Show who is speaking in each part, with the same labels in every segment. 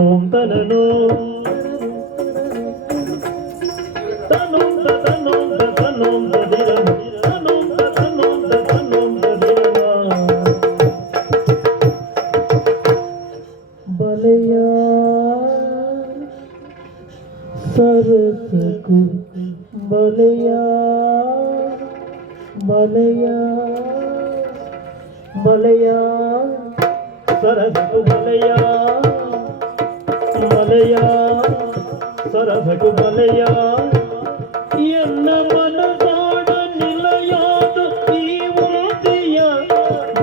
Speaker 1: తనుం తనను తనుం తనుం తనుం సరసకు బలయా బలయా బలయా సరసకు బలయా ಬಲೆಯ ಸರಸಟು ಬಲೆಯ ಎನ್ನ ಮನಸಾಡ ನಿಲಯಾದ ಈ ಉಳಿಯ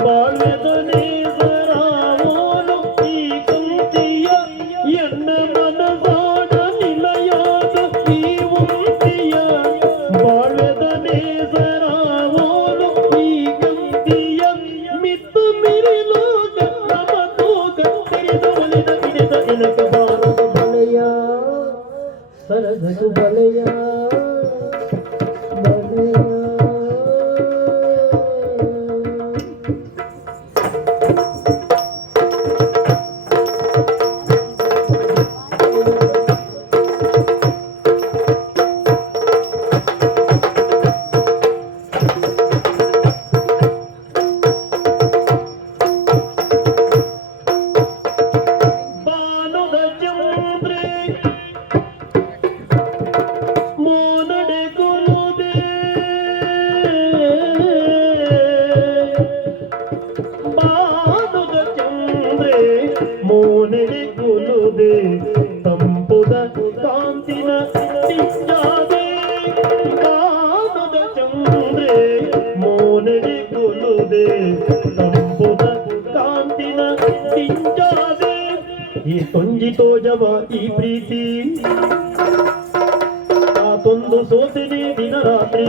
Speaker 1: ಬಾಳೆದ ನೇಸರಾವೋನು ಈ ಕುಂತಿಯ ಎನ್ನ ಮನಸಾಡ ನಿಲಯಾದ ಈ ಉಳಿಯ ಬಂದಿತೋ ಜವ ಈ ಪ್ರೀತಿ. ಆತೊಂದು ಸೋತಿನಿ ದಿನ ರಾತ್ರಿ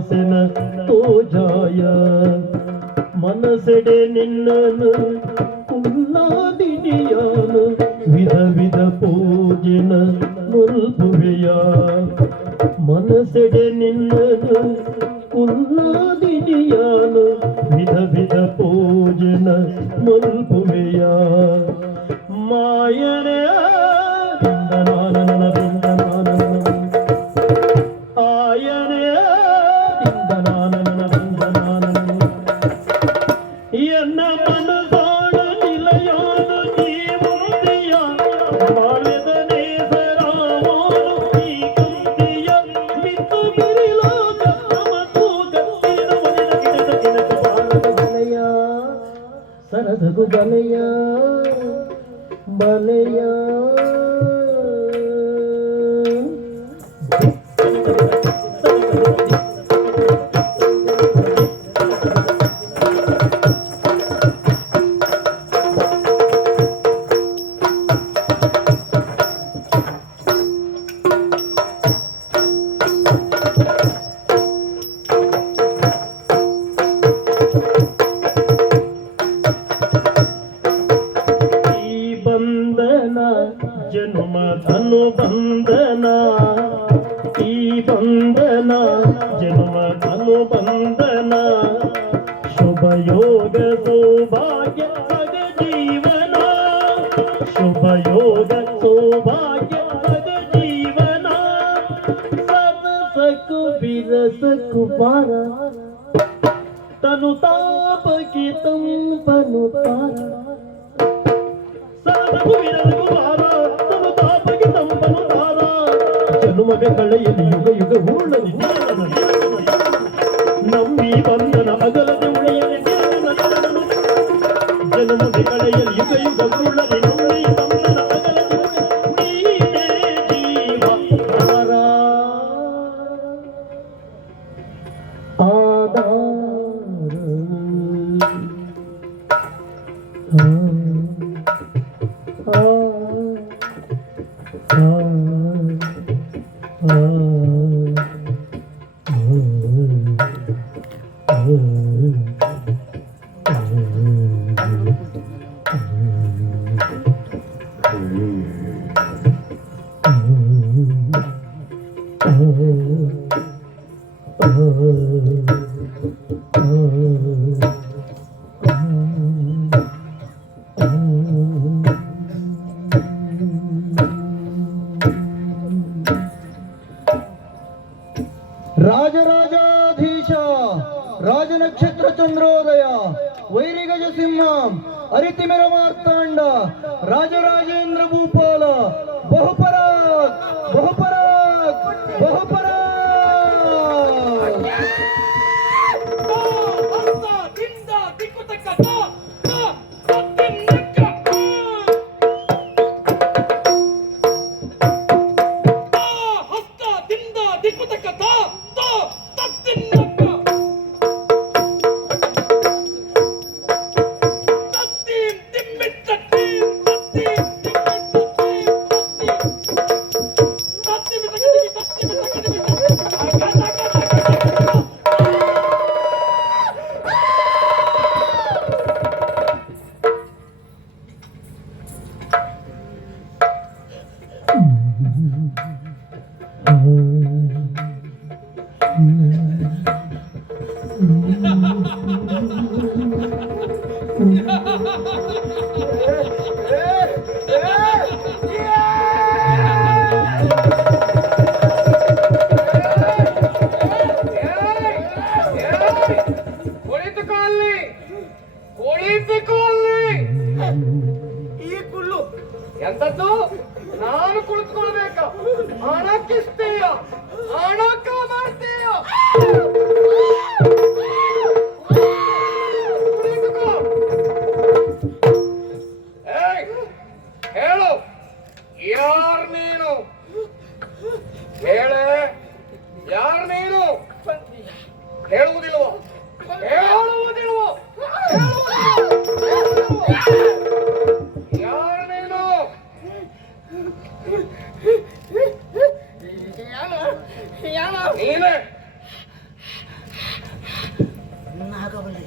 Speaker 1: ಆಸೆನ ತೋಜಾಯ ಮನಸೆಡೆ ನಿನ್ನನು ಕುಲ್ಲಾದಿನಿಯಾನು ವಿಧ ವಿಧ ಪೂಜೆನ ಮುಲ್ಪುವೆಯ ಮನಸೆಡೆ ನಿನ್ನನು ಕುಲ್ಲಾದಿನಿಯಾನು ವಿಧ ವಿಧ ಪೂಜೆನ ಮುಲ್ಪುವೆಯ ಮಾಯರೆಯ ಸರಸಗು ಬಲೆಯ ಬಲೆಯ ಯೋಗ ಸೌಭಾಗ್ಯ ಸಗ ಜೀವನ ಸದಸಕು ಬಿರಸಕು ಪಾರ ತನು ತಾಪಕ್ಕೆ ತಂಪನು ತಾರ ಸದಸಕು ಬಿರಸಕು ಪಾರ ತನು ತಾಪಕ್ಕೆ ತಂಪನು ತಾರ ಜನುಮವೆ ಕಳೆಯಲಿ ಯುಗ ಯುಗ ಹೂಳಲಿ ನಂಬಿ ಬಂಧನ ಅಗಲದೆ ಉಳಿಯಲಿ ಜನುಮವೆ ಕಳೆಯಲಿ ಯುಗ ಯುಗ ಹೂಳಲಿ
Speaker 2: ಅರಿತಿಮೆರ ಮಾರ್ತಾಂಡ ರಾಜರಾಜೇಂದ್ರ
Speaker 3: ನೀನೇ ನಾಗವಲ್ಲಿ.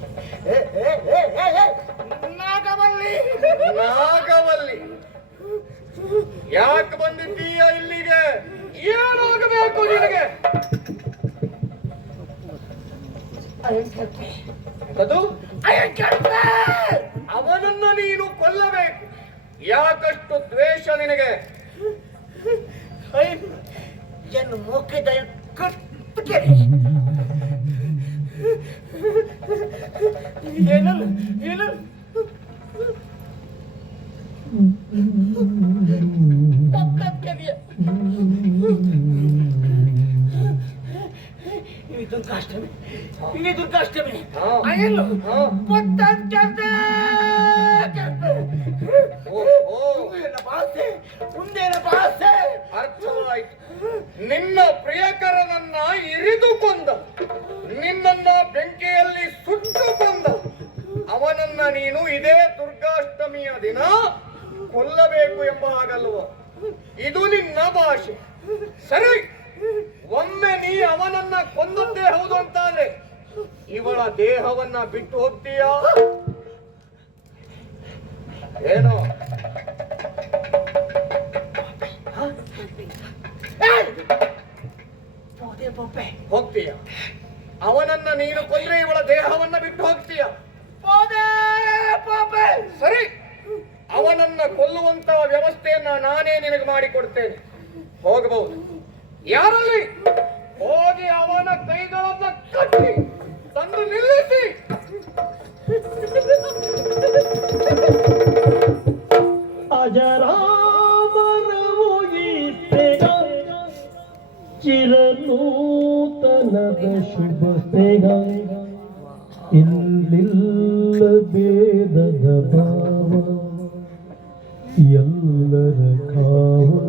Speaker 3: ನಾಗವಲ್ಲಿ? ಯಾಕೆ ಬಂದಿದ್ದೀಯ ಇಲ್ಲಿಗೆ? ಏನಾಗಬೇಕು ನಿನಗೆ? ಅದು? ಅವನನ್ನ ನೀನು ಕೊಲ್ಲಬೇಕು. ಯಾಕಷ್ಟು ದ್ವೇಷ ನಿನಗೆ?
Speaker 4: ಏನು ಮುಖದ ಏನಲ್ಲ
Speaker 3: ಏನಲ್ಲ
Speaker 4: ದುರ್ಗಾಷ್ಟಮಿ ಇಲ್ಲಿ
Speaker 3: ದುರ್ಗಾಷ್ಟಮಿ ಏನು
Speaker 4: ಪತ್ತಂತ ಆಸೆ ಮುಂದೇನಪ್ಪ ಆಸೆ
Speaker 3: ಅರ್ಥವಾಯಿತು. ನಿನ್ನ ಪ್ರಿಯಕರನನ್ನ ಇರಿದು ಕೊಂದ ನಿನ್ನನ್ನ ಬೆಂಕಿಯಲ್ಲಿ ಸುಟ್ಟು ಕೊಂದ ಅವನನ್ನ ನೀನು ಇದೇ ದುರ್ಗಾಷ್ಟಮಿಯ ದಿನ ಕೊಲ್ಲಬೇಕು ಎಂಬ ಹಾಗಲ್ವ? ಇದು ನಿನ್ನ ಭಾಷೆ. ಸರಿ, ಒಮ್ಮೆ ನೀ ಅವನನ್ನ ಕೊಂದದ್ದೇ ಹೌದು ಅಂತಾನೆ ಇವಳ ದೇಹವನ್ನ ಬಿಟ್ಟು ಹೋಗ್ತೀಯಾ? ಏನೋ.
Speaker 4: ಪೊಪ್ಪೆ.
Speaker 3: ಹೋಗ್ತೀಯ? ಅವನನ್ನ ನೀನು ಕೊಂದ್ರೆ ಇವಳ ದೇಹವನ್ನ ಬಿಟ್ಟು ಹೋಗ್ತೀಯ? ಸರಿ. ಅವನನ್ನ ಕೊಲ್ಲುವಂತ ವ್ಯವಸ್ಥೆಯನ್ನ ನಾನೇ ನಿನಗೆ ಮಾಡಿಕೊಡ್ತೇನೆ. ಹೋಗಬಹುದು. ಯಾರಲ್ಲಿ? ಹೋಗಿ ಅವನ ಕೈಗಳನ್ನ ಕಟ್ಟಿ, ತಂದು ನಿಲ್ಲಿಸಿ.
Speaker 1: ಅಜರಾಮರವು ಚಿರನೂತನದ ಶುಭ ಇಲ್ಲಿಲ್ಲ ಭೇದದ ಭಾವ ಎಲ್ಲರ ಕಾವು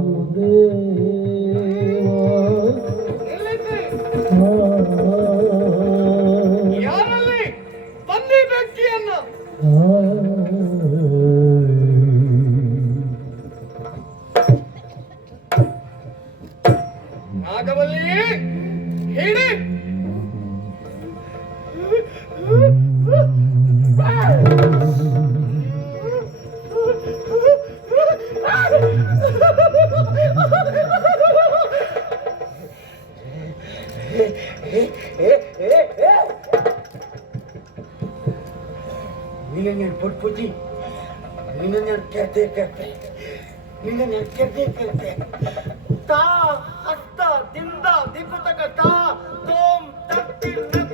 Speaker 3: ನಾಗವಲ್ಲಿ ಹಿಡಿ
Speaker 4: ನಿನ್ನ ನಾನು ಪುಟ್ಪುಜಿ ನಿನ್ನ ನಾನು ಕೆರ್ತೆ ಕೆರ್ತೆ ನಿನ್ನ ನಾನು ಕೆರ್ತೆ ಕೆರ್ತೆ ತಾ dim dum, dim putaka ta, tom tak tim